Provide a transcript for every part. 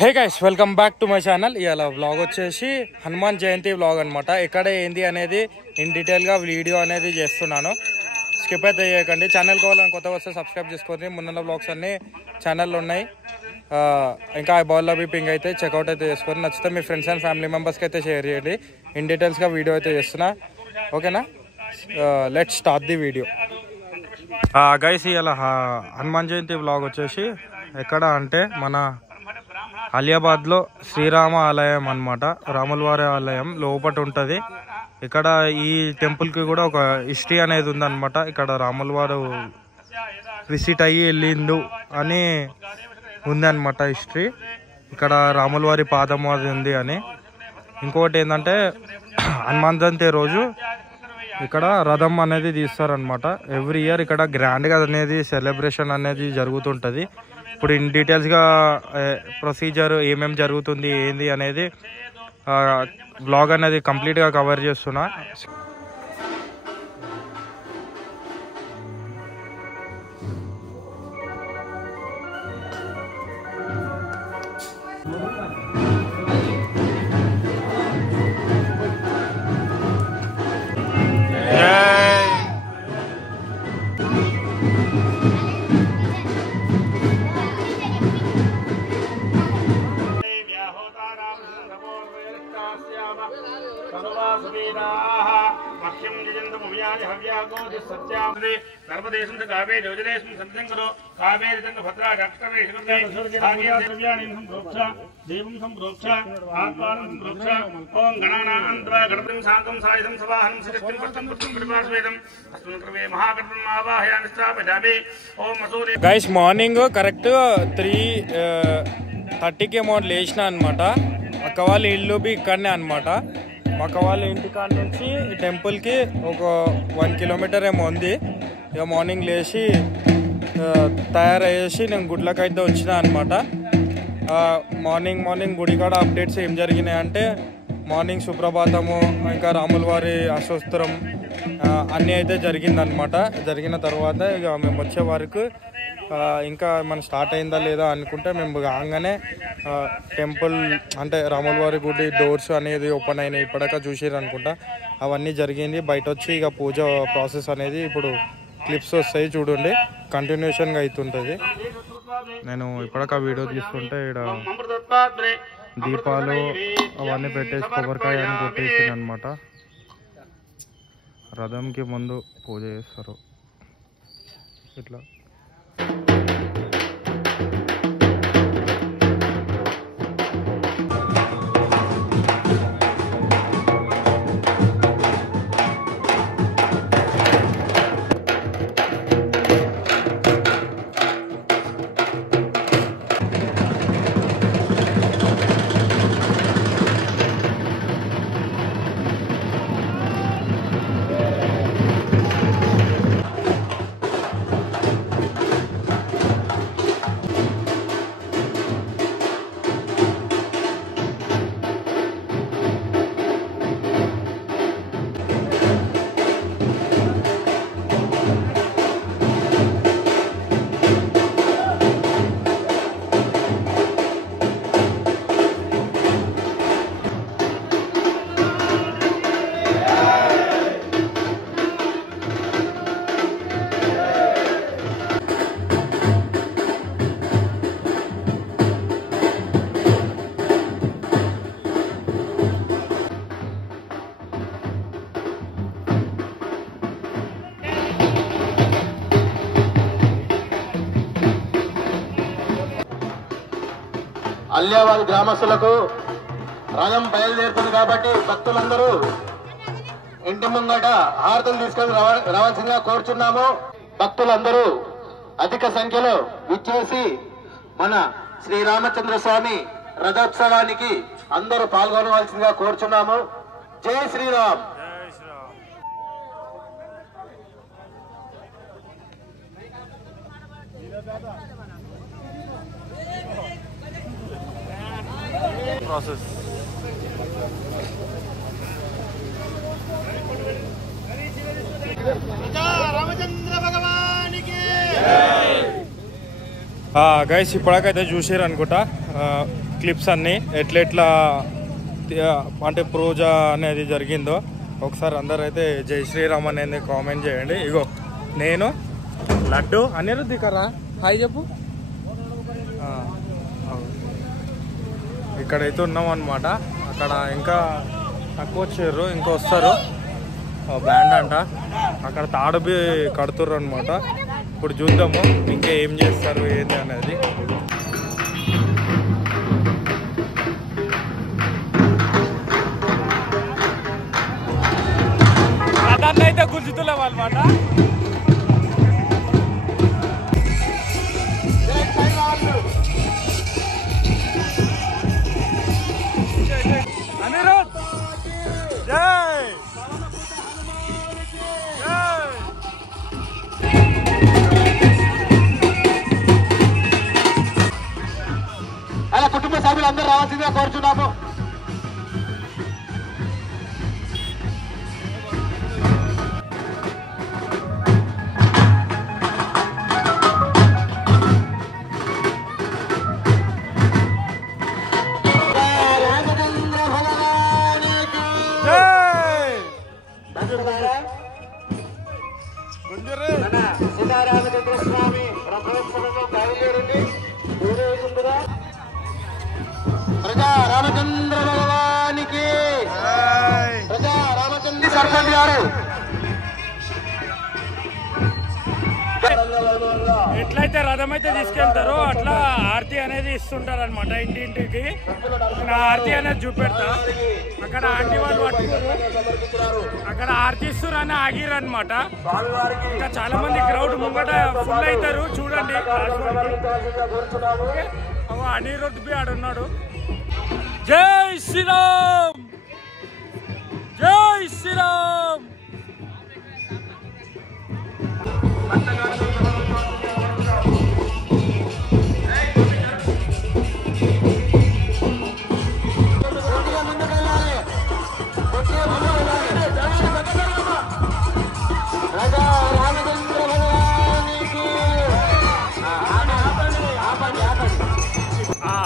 Hey guys, welcome back to my channel. ఇవాళ vlog వచ్చేసి Hanuman Jayanti vlog అనమాట. ఎక్కడ ఏంది అనేది ఇన్ డీటెయిల్గా వీడియో అనేది చేస్తున్నాను. స్కిప్ అయితే చేయకండి. ఛానల్ కావాలని కొత్తగా వస్తే సబ్స్క్రైబ్ చేసుకోండి. ముందున్న వ్లాగ్స్ అన్నీ ఛానల్లో ఉన్నాయి. ఇంకా బాల్లో పింగ్ అయితే చెక్అవుట్ అయితే చేసుకొని నచ్చితే మీ ఫ్రెండ్స్ అండ్ ఫ్యామిలీ మెంబర్స్కి అయితే షేర్ చేయండి. ఇన్ డీటెయిల్స్గా వీడియో అయితే చేస్తున్నా. ఓకేనా, let's start the video. Guys, ఇవాళ హనుమాన్ జయంతి వ్లాగ్ వచ్చేసి ఎక్కడ అంటే మన అలియాబాద్లో శ్రీరామ ఆలయం అనమాట. రాములవారి ఆలయం లోపట ఉంటుంది. ఇక్కడ ఈ టెంపుల్కి కూడా ఒక హిస్టరీ అనేది ఉందన్నమాట. ఇక్కడ రాములవారు విజిట్ అయ్యి వెళ్ళిండు అని ఉంది అనమాట హిస్టరీ. ఇక్కడ రాములవారి పాదం అది ఉంది అని. ఇంకొకటి ఏంటంటే హనుమాన్ జయంతి రోజు ఇక్కడ రథం అనేది తీస్తారనమాట. ఎవ్రీ ఇయర్ ఇక్కడ గ్రాండ్గా అనేది సెలబ్రేషన్ అనేది జరుగుతుంటుంది. ఇప్పుడు ఇన్ డీటెయిల్స్గా ప్రొసీజర్ ఏమేమి జరుగుతుంది ఏంది అనేది వ్లాగ్ అనేది కంప్లీట్గా కవర్ చేస్తున్నా. గైస్, మార్నింగ్ కరెక్ట్ 3:30కి అమౌంట్ లేచిన అనమాట. అక్క వాళ్ళ ఇల్లు బి ఇక్కడనే అనమాట. అక్క వాళ్ళ ఇంటికాడ నుంచి టెంపుల్కి ఒక 1 కిలోమీటర్ ఏమో ఉంది. ఇక మార్నింగ్ లేచి తయారయ్యేసి నేను గుడ్లకి అయితే వచ్చిన అనమాట. మార్నింగ్ గుడికాడ అప్డేట్స్ ఏం జరిగినాయి అంటే మార్నింగ్ సుప్రభాతము, ఇంకా రాములవారి అష్టోత్తరం అన్నీ అయితే జరిగిందనమాట. జరిగిన తర్వాత ఇక మేము వచ్చే వరకు ఇంకా మనం స్టార్ట్ అయిందా లేదా అనుకుంటే మేము కాగానే టెంపుల్ అంటే రాములవారి గుడి డోర్స్ అనేది ఓపెన్ అయినాయి. ఇప్పటికా చూసిర్రు అనుకుంటా. అవన్నీ జరిగింది. బయట వచ్చి ఇక పూజ ప్రాసెస్ అనేది ఇప్పుడు క్లిప్స్ వస్తాయి చూడండి. కంటిన్యూషన్గా అవుతుంటుంది. నేను ఇప్పటికా వీడియో తీసుకుంటే ఇక్కడ దీపాలు అవన్నీ పెట్టేసి కొబ్బరికాయ అని కొట్టేసింది అనమాట. రథంకి ముందు పూజ చేస్తారు ఇట్లా. అల్యాబాద్ గ్రామస్తులకు రథం బయలుదేరుతుంది కాబట్టి భక్తులందరూ ఇంటి ముంగట హారతులు తీసుకొని రావాల్సిందిగా కోరుచున్నాము. భక్తులందరూ అధిక సంఖ్యలో విచ్చేసి మన శ్రీరామచంద్ర స్వామి రథోత్సవానికి అందరూ పాల్గొనవలసిందిగా కోరుచున్నాము. జై శ్రీరామ్. ప్రాసెస్ రామచంద్ర భగవానికి గైస్, ఇప్పటికైతే చూసారు అనుకుంటా. క్లిప్స్ అన్నీ ఎట్లా అంటే పూజ అనేది జరిగిందో ఒకసారి అందరూ అయితే జై శ్రీరామ్ అనేది కామెంట్ చేయండి. ఇగో నేను లడ్డు అనిరుద్ధి కరా హాయ్ చెప్పు. ఇక్కడైతే ఉన్నాం అనమాట. అక్కడ ఇంకా తక్కువ వచ్చారు, ఇంకా వస్తారు బ్యాండ్ అంట. అక్కడ తాడుబి కడుతుర్రు అనమాట. ఇప్పుడు చూద్దాము ఇంకా ఏం చేస్తారు ఏంటి అనేది. అదన్న అయితే గుంజుతున్నాం అనమాట. అనిరుద్ధ్ జై అలా కుటుంబ సభ్యులు అందరూ రావాల్సిందిగా కోరుచున్నాము. సీతారామచంద్ర స్వామి రథోత్సవంలో బయలుదేరండి. ప్రజా రామచంద్ర భగవానికి ప్రజా రామచంద్ర సర్పంచ్ గారు ఎట్లయితే రథం అయితే తీసుకెళ్తారో అట్లా ఆర్తి అనేది ఇస్తుంటారు అనమాట. ఇంటింటికి నేను ఆర్తి అనేది చూపెడతా. అక్కడ ఆంటీ వాళ్ళు పట్టుకోరు, అక్కడ ఆర్తి ఇస్తారు అని ఆగిరు అనమాట. ఇంకా చాలా మంది క్రౌడ్ ముంగట ఫుల్ అవుతారు చూడండి. అనిరుద్ధ్ బి ఆడున్నాడు. జై శ్రీరామ్ జై శ్రీరామ్.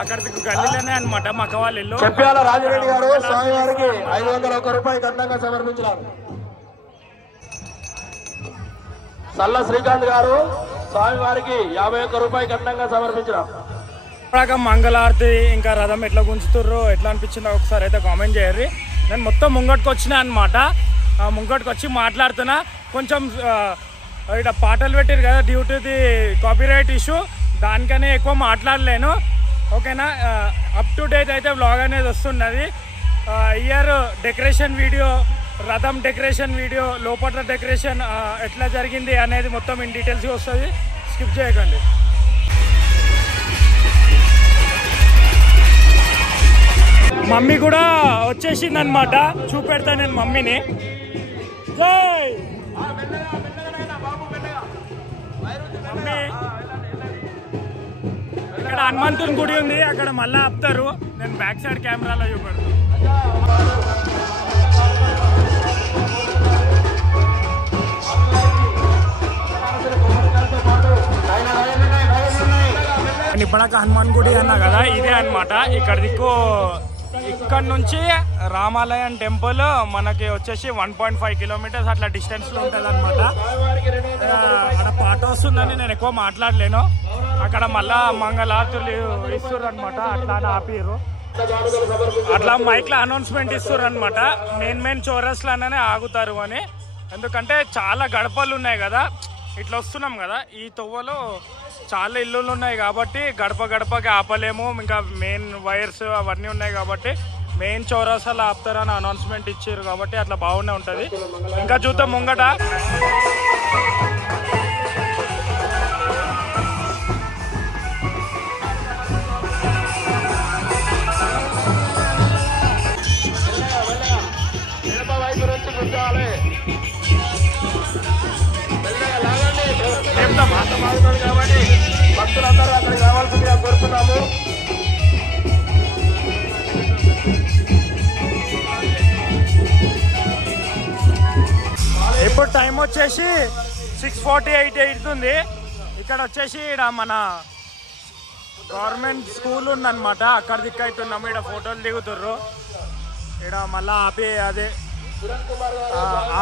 అక్కడికి గల్లీలోనే అనమాట మక్క వాళ్ళ ఇల్లు. చెప్పాల రాజిరెడ్డి గారు స్వామివారికి 501 రూపాయలు దండంగా సమర్పించారు. సల్ల శ్రీకాంత్ గారు స్వామివారికి 51 రూపాయలు దండంగా సమర్పించారు. మంగళారతి ఇంకా రథం ఎట్లా గుంజుతుర్రో ఎట్లా అనిపించిందో ఒకసారి అయితే కామెంట్ చేయర్రి. నేను మొత్తం ముంగటికి వచ్చినా అనమాట. ముంగటికి వచ్చి మాట్లాడుతున్నా. కొంచెం ఇక్కడ పాటలు పెట్టారు కదా due to the copyright issue, దానికనే ఎక్కువ మాట్లాడలేను. ఓకేనా, అప్ టు డేట్ అయితే వ్లాగ్ అనేది వస్తున్నది. ఇయర్ డెకరేషన్ వీడియో, రథం డెకరేషన్ వీడియో, లోపల డెకరేషన్ ఎట్లా జరిగింది అనేది మొత్తం ఇన్ డీటెయిల్స్గా వస్తుంది. స్కిప్ చేయకండి. మమ్మీ కూడా వచ్చేసింది అనమాట. చూపెడతా నేను మమ్మీని. జై మమ్మీ. ఇక్కడ హనుమంతుని గుడి ఉంది, అక్కడ మళ్ళా ఆపుతారు. నేను బ్యాక్ సైడ్ కెమెరాలో చూపెడతాను. ఇప్పటిక హనుమాన్ గుడి అన్నా కదా, ఇదే అనమాట. ఇక్కడ నుంచి రామాలయం టెంపుల్ మనకి వచ్చేసి 1.5 కిలోమీటర్స్ అట్లా డిస్టెన్స్ లో ఉంటుంది అనమాట. అక్కడ పాట వస్తుందని నేను ఎక్కువ మాట్లాడలేను. అక్కడ మళ్ళా మంగళారతులు ఇస్తారు అనమాట. అట్లా ఆపిరు, అట్లా మైక్ లో అనౌన్స్మెంట్ ఇస్తారు అనమాట. మెయిన్ చౌరస్లానే ఆగుతారు అని. ఎందుకంటే చాలా గడపలు ఉన్నాయి కదా, ఇట్లా వస్తున్నాం కదా, ఈ తొవ్వలో చాలా ఇల్లులు ఉన్నాయి కాబట్టి గడపకి ఆపలేము. ఇంకా మెయిన్ వైర్స్ అవన్నీ ఉన్నాయి కాబట్టి మెయిన్ చౌరస్తాలో ఆపుతారని అనౌన్స్మెంట్ ఇచ్చారు కాబట్టి అట్లా బాగానే ఉంటుంది. ఇంకా చూద్దాం ముంగట. కాబట్టి భక్తులందరూ అక్కడికి రావాల్సిందిగా కోరుతున్నాము. ఇప్పుడు టైం వచ్చేసి 6:48 అవుతుంది. ఇక్కడ వచ్చేసి మన గవర్నమెంట్ స్కూల్ ఉందన్నమాట. అక్కడ దిక్కవుతున్నాము. ఇక్కడ ఫోటోలు దిగుతుర్రు. ఇక్కడ మళ్ళీ ఆపి అదే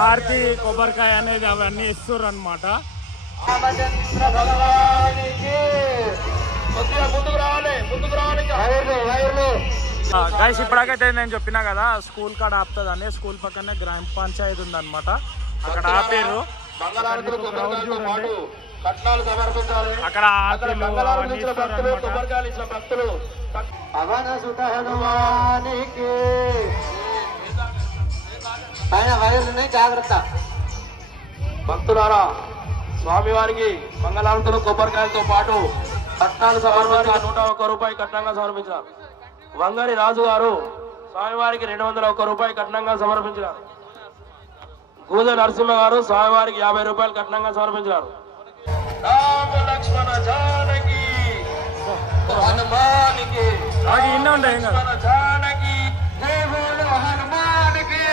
ఆర్తి కొబ్బరికాయ అనేది అవన్నీ ఇస్తుర్రు అనమాట. గైస్ ఇప్పటికైతే నేను చెప్పినా కదా స్కూల్ కాడ ఆపుతుందని. స్కూల్ పక్కనే గ్రామ పంచాయతీ ఉందన్నమాట. అక్కడ ఆపేరు. అక్కడ జాగ్రత్త భక్తులారా, స్వామివారికి మంగళారతులు కొబ్బరికాయలతో పాటు కట్నాలు సమర్పించి 101 రూపాయి కట్నంగా సమర్పించారు. వంగరి రాజు గారు స్వామివారికి 201 రూపాయి కట్నంగా సమర్పించారు. గూద నరసింహ గారు స్వామివారికి 50 రూపాయలు కట్నంగా సమర్పించారు. రామ లక్ష్మణ జానకి హనుమానికి లక్ష్మణ జానకి జై బోలో హనుమానికి.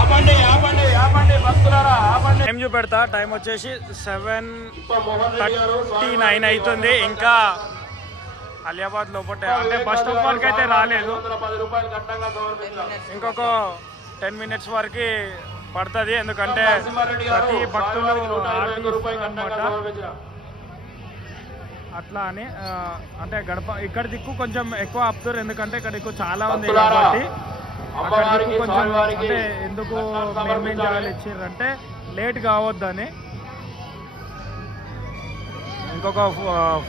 ఆపండి ఆపండి ఆపండి భక్తులారా ఆపండి. టైం చూపెడతా. టైం వచ్చేసి 7:39 అవుతుంది. ఇంకా అలియాబాద్ లోపల అంటే బస్ స్టాప్ వరకు అయితే రాలేదు. ఇంకొక 10 మినిట్స్ వరకు పడుతుంది. ఎందుకంటే ప్రతి భక్తులు అనమాట. అట్లా అని అంటే గడప ఇక్కడ దిక్కు కొంచెం ఎక్కువ ఆపుతారు. ఎందుకంటే ఇక్కడ దిక్కు చాలా ఉంది కాబట్టి అక్కడ దిక్కు కొంచెం అంటే ఎందుకు మేమేం జాగాలు ఇచ్చారంటే లేట్ కావద్దని. ఇంకొక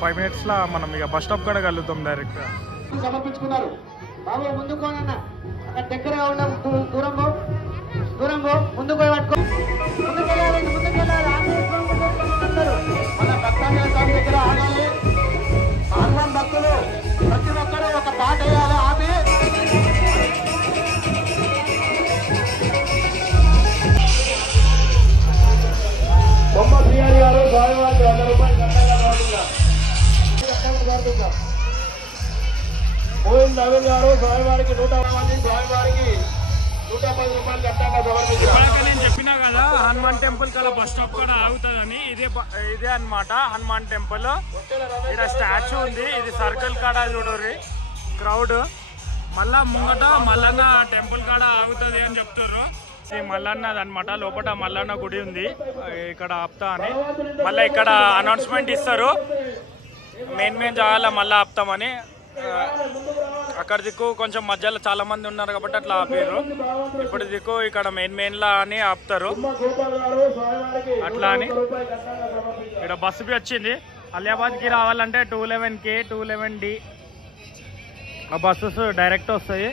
5 మినిట్స్లో మనం ఇక బస్ స్టాప్ కూడా కలుగుతాం డైరెక్ట్. సమర్పించుకున్నారు. బాబు ముందుకోనన్నా అక్కడ దగ్గరగా ఉన్న దూరం ముందుకు పోయి పట్టుకో. ముందుకెళ్ళాలి మన భక్తాంజలి స్వామి దగ్గర ఆగాలి. హనుమాన్ భక్తులు ప్రతి ఒక్కరూ ఒక పాట వేయాలి. ఆపి బొమ్మ శ్రీహరి గారు స్వామివారికి 100 రూపాయలు కట్టంగా సమర్పించారు. మోయిన్ నవీన్ గారు స్వామివారికి 100 మంది స్వామివారికి 110 రూపాయలు కట్టంగా సమర్పించారు. నేను చెప్పినా కదా హనుమాన్ టెంపుల్ కల్లా బస్ స్టాప్ కూడా ఆగుతుందని. ఇదే అన్నమాట హనుమాన్ టెంపుల్. ఇక్కడ స్టాచ్యూ ఉంది. ఇది సర్కిల్ కాడ చూడరు క్రౌడ్. మళ్ళా ముంగట మల్లన్న టెంపుల్ కాడ ఆగుతుంది అని చెప్తారు. ఇది మల్లన్నది అనమాట. లోపల మల్లన్న గుడి ఉంది. ఇక్కడ ఆపుతా అని మళ్ళీ ఇక్కడ అనౌన్స్మెంట్ ఇస్తారు. మెయిన్ జాగాలో మళ్ళీ ఆపుతామని. అక్కడ దిక్కు కొంచెం మధ్యలో చాలా మంది ఉన్నారు కాబట్టి అట్లా ఆపారు. ఇప్పుడు దిక్కు ఇక్కడ మెయిన్లా అని ఆపుతారు. అట్లా అని ఇక్కడ బస్సు బి వచ్చింది. అలియాబాద్కి రావాలంటే 211K 211D ఆ బస్సెస్ డైరెక్ట్ వస్తాయి.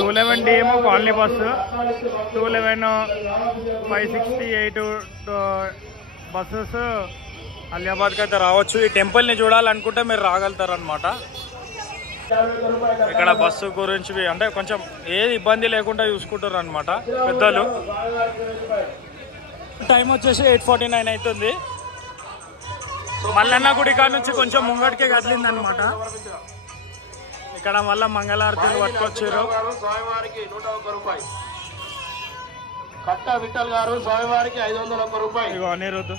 211D ఏమో కాలనీ బస్సు. 211 568 బస్సెస్ అలియాబాద్కి అయితే రావచ్చు. ఈ టెంపుల్ని చూడాలనుకుంటే మీరు రాగలుగుతారు అనమాట. ఇక్కడ బస్సు గురించి అంటే కొంచెం ఏది ఇబ్బంది లేకుండా చూసుకుంటారు అనమాట పెద్దలు. టైం వచ్చేసి 8:49 అవుతుంది. మల్లన్న గుడి కాడ నుంచి కొంచెం ముంగడికే కదిలింది అనమాట. ఇక్కడ మళ్ళీ మంగళారతులు పట్టుకొచ్చారు. స్వామివారికి 101 రూపాయలు. కట్ట విఠల్ గారు స్వామివారికి 501 రూపాయలు. ఇగో అనిరుద్ధు.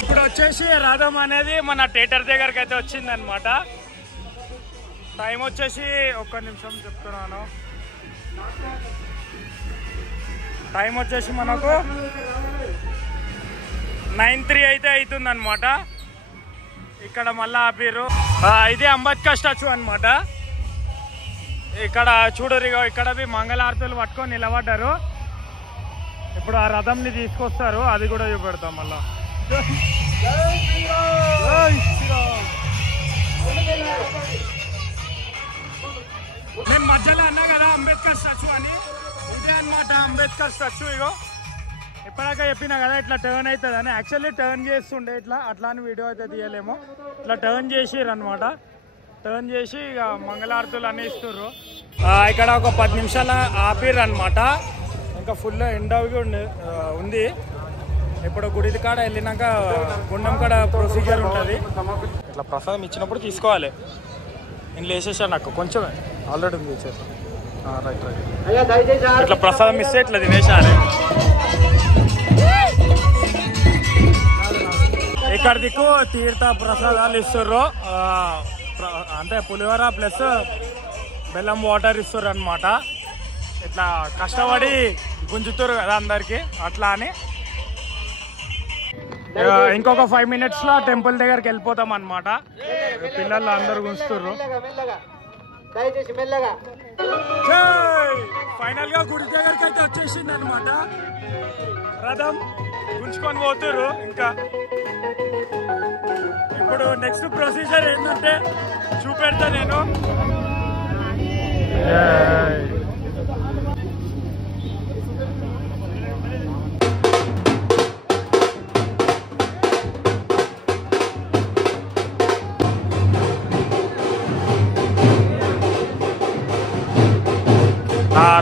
ఇప్పుడు వచ్చేసి రథం అనేది మన థియేటర్ దగ్గరికి అయితే వచ్చింది అనమాట. టైం వచ్చేసి 1 నిమిషం చెప్తున్నాను. టైం వచ్చేసి మనకు 9:03 అయితే అవుతుంది అనమాట. ఇక్కడ మళ్ళీ ఆపిరు. ఇదే అంబేద్కర్ స్టాచ్యూ అనమాట. ఇక్కడ చూడరు ఇక్కడ మంగళారతులు పట్టుకొని నిలబడ్డారు. ఇప్పుడు ఆ రథంని తీసుకొస్తారు. అది కూడా చూపెడతాం మళ్ళా. నేను మధ్యలో అన్నా కదా అంబేద్కర్ స్టాచ్యూ అని. ఇదే అనమాట అంబేద్కర్ స్టాచ్యూ. ఇగో ఇప్పటిదాకా చెప్పినా కదా ఇట్లా టర్న్ అవుతుంది అని. యాక్చువల్లీ టర్న్ చేస్తుండే ఇట్లా. అట్లా అని వీడియో అయితే తీయలేము. ఇట్లా టర్న్ చేసిర్రు అనమాట. టర్న్ చేసి ఇక మంగళారతులు అన్నీ ఇస్తుర్రు. ఇక్కడ ఒక 10 నిమిషాలు ఆపిర్రు అనమాట. ఇంకా ఫుల్ ఎండ ఉంది. ఇప్పుడు గుడి కాడ వెళ్ళినాక గుండం కాడ ప్రొసీజర్ ఉంటుంది. ఇట్లా ప్రసాదం ఇచ్చినప్పుడు తీసుకోవాలి. నేను లేసేసాను నాకు కొంచెమే ఆల్రెడీ ఉంది చేసాను. Right right. అయ్యా దయచేసి ఇట్లా ప్రసాదం ఇస్తే ఇట్లా తినేసాలి. ఇక్కడ దిక్కు తీర్థ ప్రసాదాలు ఇస్తుర్రు, అంటే పులిహోర ప్లస్ బెల్లం వాటర్ ఇస్తుర్రు అనమాట. ఇట్లా కష్టపడి గుంజుతురు కదా అందరికి, అట్లా అని. ఇంకొక 5 minutes లో టెంపుల్ దగ్గరికి వెళ్ళిపోతాం అనమాట. పిల్లలు అందరు గుంజుతుర్రు. దయచేసి మెల్లగా. ఫైనల్ గా గుడి దగ్గరికి అయితే వచ్చేసింది అనమాట. రథం గుంజుకొని పోతుర్రు. ఇంకా ఇప్పుడు నెక్స్ట్ ప్రొసీజర్ ఏంటంటే చూపెడతా నేను.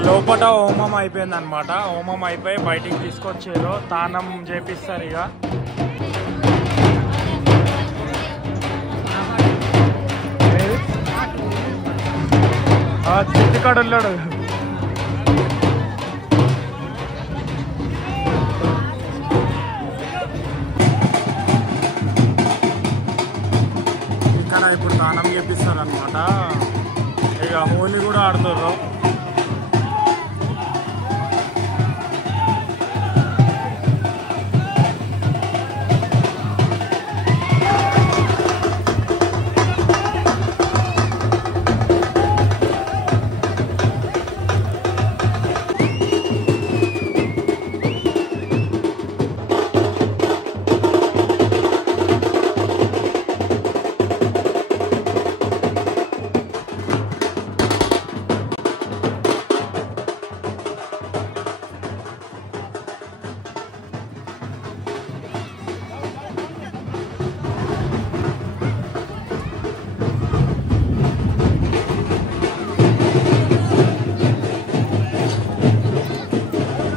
లోపల హోమం అయిపోయింది అనమాట. హోమం అయిపోయి బయటికి తీసుకొచ్చారు, తానం చేపిస్తారు. ఇక చిట్టికాడు వెళ్ళాడు. ఇక్కడ ఇప్పుడు తానం చేపిస్తారు అనమాట. ఇక హోలీ కూడా ఆడుతారు.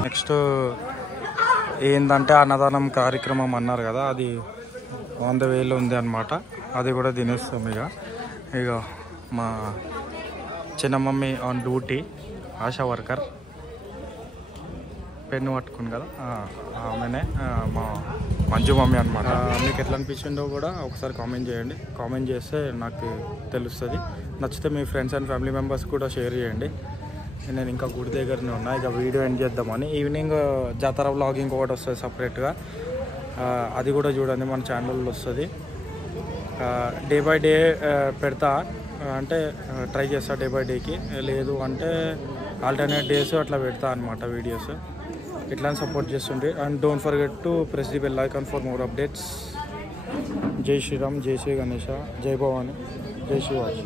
నెక్స్ట్ ఏంటంటే అన్నదానం కార్యక్రమం అన్నారు కదా, అది 100 వేలు ఉంది అనమాట. అది కూడా తినేస్తాం. ఇక మా చిన్న mummy on duty, ASHA worker, pen పట్టుకుని కదా ఆమెనే మా మంజు మమ్మీ అనమాట. మీకు ఎట్లా అనిపించిందో కూడా ఒకసారి కామెంట్ చేయండి. కామెంట్ చేస్తే నాకు తెలుస్తుంది. నచ్చితే మీ ఫ్రెండ్స్ అండ్ ఫ్యామిలీ మెంబర్స్ కూడా షేర్ చేయండి. నేను ఇంకా గుడి దగ్గరనే ఉన్నా. ఇక వీడియో ఎండ్ చేద్దామని. ఈవినింగ్ జాతర వ్లాగింగ్ ఒకటి వస్తుంది సపరేట్గా, అది కూడా చూడండి మన ఛానల్లో వస్తుంది. డే బై డే పెడతా, అంటే ట్రై చేస్తా డే బై డేకి. లేదు అంటే ఆల్టర్నేట్ డేస్ అట్లా పెడతా అనమాట వీడియోస్. ఇట్లా సపోర్ట్ చేస్తుండే. And don't forget to press the bell icon for more updates. జై శ్రీరామ్, జై శ్రీ గణేష, జై భవాని, జై శ్రీవాజ్.